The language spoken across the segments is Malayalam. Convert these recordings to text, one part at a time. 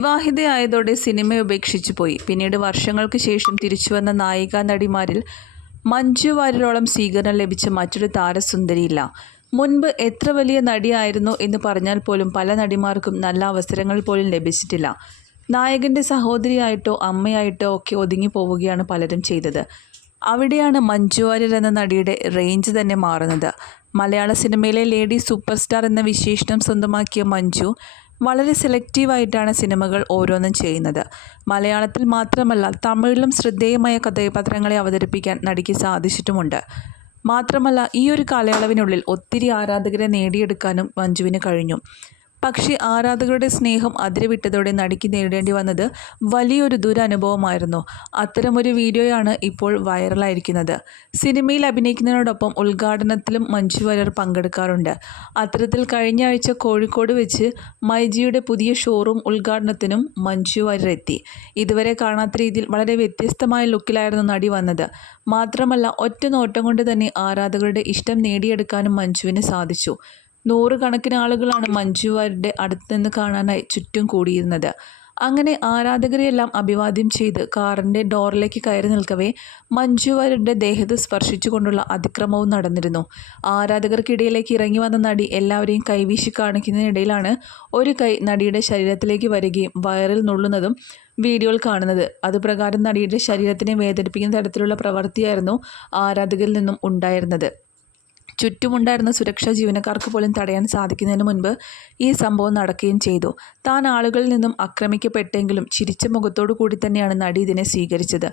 വിവാഹിതയായതോടെ സിനിമ ഉപേക്ഷിച്ചു പോയി. പിന്നീട് വർഷങ്ങൾക്ക് ശേഷം തിരിച്ചുവന്ന നായികാ നടിമാരിൽ മഞ്ജു വാര്യരോളം സ്വീകരണം ലഭിച്ച മറ്റൊരു താരസുന്ദരിയില്ല. മുൻപ് എത്ര വലിയ നടിയായിരുന്നു എന്ന് പറഞ്ഞാൽ പോലും പല നടിമാർക്കും നല്ല അവസരങ്ങൾ പോലും ലഭിച്ചിട്ടില്ല. നായകൻ്റെ സഹോദരിയായിട്ടോ അമ്മയായിട്ടോ ഒക്കെ ഒതുങ്ങി പോവുകയാണ് പലരും ചെയ്തത്. അവിടെയാണ് മഞ്ജു വാര്യർ എന്ന നടിയുടെ റേഞ്ച് തന്നെ മാറുന്നത്. മലയാള സിനിമയിലെ ലേഡി സൂപ്പർ സ്റ്റാർ എന്ന വിശേഷണം സ്വന്തമാക്കിയ മഞ്ജു വളരെ സെലക്റ്റീവായിട്ടാണ് സിനിമകൾ ഓരോന്നും ചെയ്യുന്നത്. മലയാളത്തിൽ മാത്രമല്ല തമിഴിലും ശ്രദ്ധേയമായ കഥാപാത്രങ്ങളെ അവതരിപ്പിക്കാൻ നടിക്ക് സാധിച്ചിട്ടുമുണ്ട്. മാത്രമല്ല ഈ ഒരു കാലയളവിനുള്ളിൽ ഒത്തിരി ആരാധകരെ നേടിയെടുക്കാനും മഞ്ജുവിന് കഴിഞ്ഞു. പക്ഷേ ആരാധകരുടെ സ്നേഹം അതിരുവിട്ടതോടെ നടിക്ക് നേരിടേണ്ടി വന്നത് വലിയൊരു ദുരനുഭവമായിരുന്നു. അത്തരമൊരു വീഡിയോയാണ് ഇപ്പോൾ വൈറലായിരിക്കുന്നത്. സിനിമയിൽ അഭിനയിക്കുന്നതിനോടൊപ്പം ഉദ്ഘാടനത്തിലും മഞ്ജു വാര്യർ പങ്കെടുക്കാറുണ്ട്. അത്തരത്തിൽ കഴിഞ്ഞ ആഴ്ച കോഴിക്കോട് വെച്ച് മൈജിയുടെ പുതിയ ഷോറൂം ഉദ്ഘാടനത്തിനും മഞ്ജു വാര്യർ എത്തി. ഇതുവരെ കാണാത്ത രീതിയിൽ വളരെ വ്യത്യസ്തമായ ലുക്കിലായിരുന്നു നടി വന്നത്. മാത്രമല്ല ഒറ്റ നോട്ടം കൊണ്ട് തന്നെ ആരാധകരുടെ ഇഷ്ടം നേടിയെടുക്കാനും മഞ്ജുവിന് സാധിച്ചു. നൂറുകണക്കിന് ആളുകളാണ് മഞ്ജു വാര്യരുടെ അടുത്ത് നിന്ന് കാണാനായി ചുറ്റും കൂടിയിരുന്നത്. അങ്ങനെ ആരാധകരെയെല്ലാം അഭിവാദ്യം ചെയ്ത് കാറിൻ്റെ ഡോറിലേക്ക് കയറി നിൽക്കവേ മഞ്ജു വാര്യരുടെ ദേഹത്ത് സ്പർശിച്ചുകൊണ്ടുള്ള അതിക്രമവും നടന്നിരുന്നു. ആരാധകർക്കിടയിലേക്ക് ഇറങ്ങി വന്ന നടി എല്ലാവരെയും കൈവീശി കാണിക്കുന്നതിനിടയിലാണ് ഒരു കൈ നടിയുടെ ശരീരത്തിലേക്ക് വരികയും വയറിൽ നുള്ളുന്നതും വീഡിയോയിൽ കാണുന്നത്. അതുപ്രകാരം നടിയുടെ ശരീരത്തിനെ വേദനിപ്പിക്കുന്ന തരത്തിലുള്ള പ്രവൃത്തിയായിരുന്നു ആരാധകരിൽ നിന്നും ഉണ്ടായിരുന്നത്. ചുറ്റുമുണ്ടായിരുന്ന സുരക്ഷാ ജീവനക്കാർക്ക് പോലും തടയാൻ സാധിക്കുന്നതിന് മുൻപ് ഈ സംഭവം നടക്കുകയും ചെയ്തു. താൻ ആളുകളിൽ നിന്നും ആക്രമിക്കപ്പെട്ടെങ്കിലും ചിരിച്ച മുഖത്തോടു കൂടി തന്നെയാണ് നടി ഇതിനെ സ്വീകരിച്ചത്.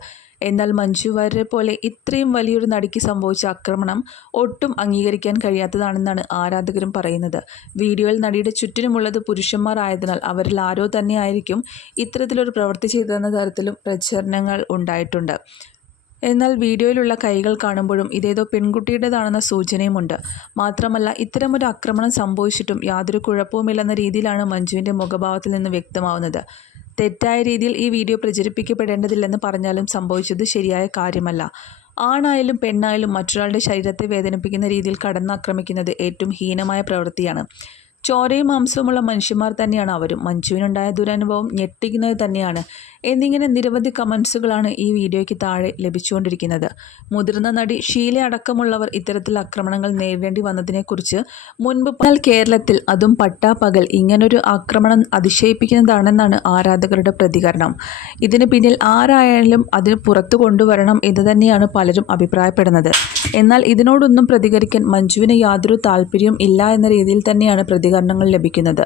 എന്നാൽ മഞ്ജു വാര്യരെ പോലെ ഇത്രയും വലിയൊരു നടിക്ക് സംഭവിച്ച ആക്രമണം ഒട്ടും അംഗീകരിക്കാൻ കഴിയാത്തതാണെന്നാണ് ആരാധകരും പറയുന്നത്. വീഡിയോയിൽ നടിയുടെ ചുറ്റിനുമുള്ളത് പുരുഷന്മാർ ആയതിനാൽ അവരിൽ ആരോ തന്നെയായിരിക്കും ഇത്തരത്തിലൊരു പ്രവൃത്തി ചെയ്തതെന്ന തരത്തിലും പ്രചരണങ്ങൾ ഉണ്ടായിട്ടുണ്ട്. എന്നാൽ വീഡിയോയിലുള്ള കൈകൾ കാണുമ്പോഴും ഇതേതോ പെൺകുട്ടിയുടേതാണെന്ന സൂചനയുമുണ്ട്. മാത്രമല്ല ഇത്തരമൊരു ആക്രമണം സംഭവിച്ചിട്ടും യാതൊരു കുഴപ്പവുമില്ലെന്ന രീതിയിലാണ് മഞ്ജുവിൻ്റെ മുഖഭാവത്തിൽ നിന്ന് വ്യക്തമാവുന്നത്. തെറ്റായ രീതിയിൽ ഈ വീഡിയോ പ്രചരിപ്പിക്കപ്പെടേണ്ടതില്ലെന്ന് പറഞ്ഞാലും സംഭവിച്ചത് ശരിയായ കാര്യമല്ല. ആണായാലും പെണ്ണായാലും മറ്റൊരാളുടെ ശരീരത്തെ വേദനിപ്പിക്കുന്ന രീതിയിൽ കടന്നാക്രമിക്കുന്നത് ഏറ്റവും ഹീനമായ പ്രവൃത്തിയാണ്. ചോരയും മാംസവുമുള്ള മനുഷ്യന്മാർ തന്നെയാണ് അവരും. മഞ്ജുവിനുണ്ടായ ദുരനുഭവം ഞെട്ടിക്കുന്നത് തന്നെയാണ് എന്നിങ്ങനെ നിരവധി കമൻസുകളാണ് ഈ വീഡിയോയ്ക്ക് താഴെ ലഭിച്ചുകൊണ്ടിരിക്കുന്നത്. മുതിർന്ന നടി ഷീല അടക്കമുള്ളവർ ഇത്തരത്തിൽ ആക്രമണങ്ങൾ നേരിടേണ്ടി വന്നതിനെക്കുറിച്ച് മുൻപ് കേരളത്തിൽ അതും പട്ടാപ്പകൽ ഇങ്ങനൊരു ആക്രമണം അതിശയിപ്പിക്കുന്നതാണെന്നാണ് ആരാധകരുടെ പ്രതികരണം. ഇതിന് പിന്നിൽ ആരായാലും അതിന് പുറത്തു കൊണ്ടുവരണം എന്ന് തന്നെയാണ് പലരും അഭിപ്രായപ്പെടുന്നത്. എന്നാൽ ഇതിനോടൊന്നും പ്രതികരിക്കാൻ മഞ്ജുവിന് യാതൊരു താല്പര്യവും ഇല്ല എന്ന രീതിയിൽ തന്നെയാണ് പ്രതികരണങ്ങൾ ലഭിക്കുന്നത്.